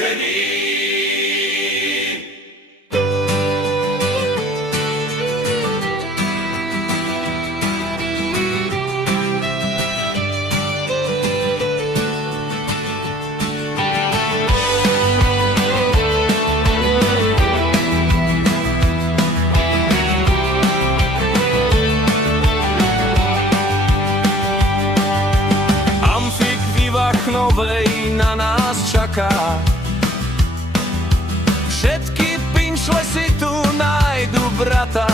vyúdený. Novej na nás čaká. Všetky pinšle si tu nájdu brata.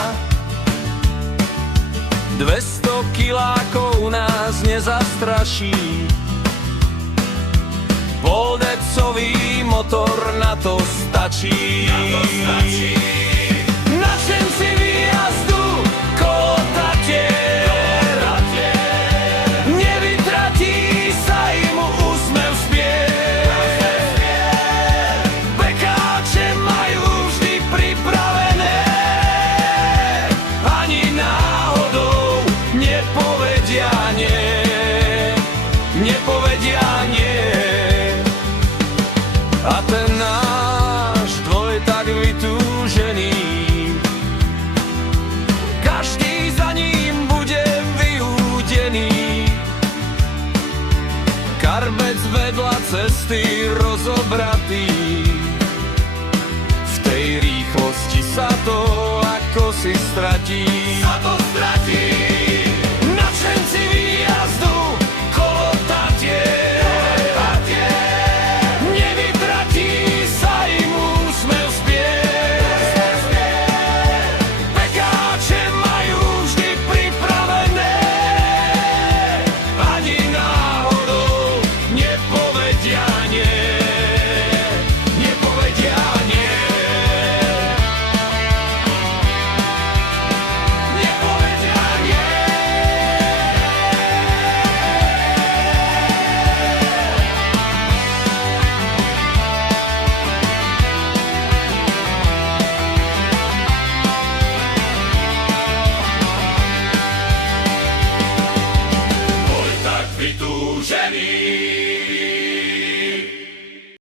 200 kilákov nás nezastraší. Poldecový motor na to stačí. Nadšenci výjazdu kolo Tatier, nevytratí sa im úsmev spier. Pekáče majú vždy pripravené, ani náhodou nepovedia nie, nepovedia nie. A ten náš dvoj tak vytúžený, každý za ním bude vyúdený. Karbec vedľa cesty rozobratý, v tej rýchlosti sa to ako si stratí.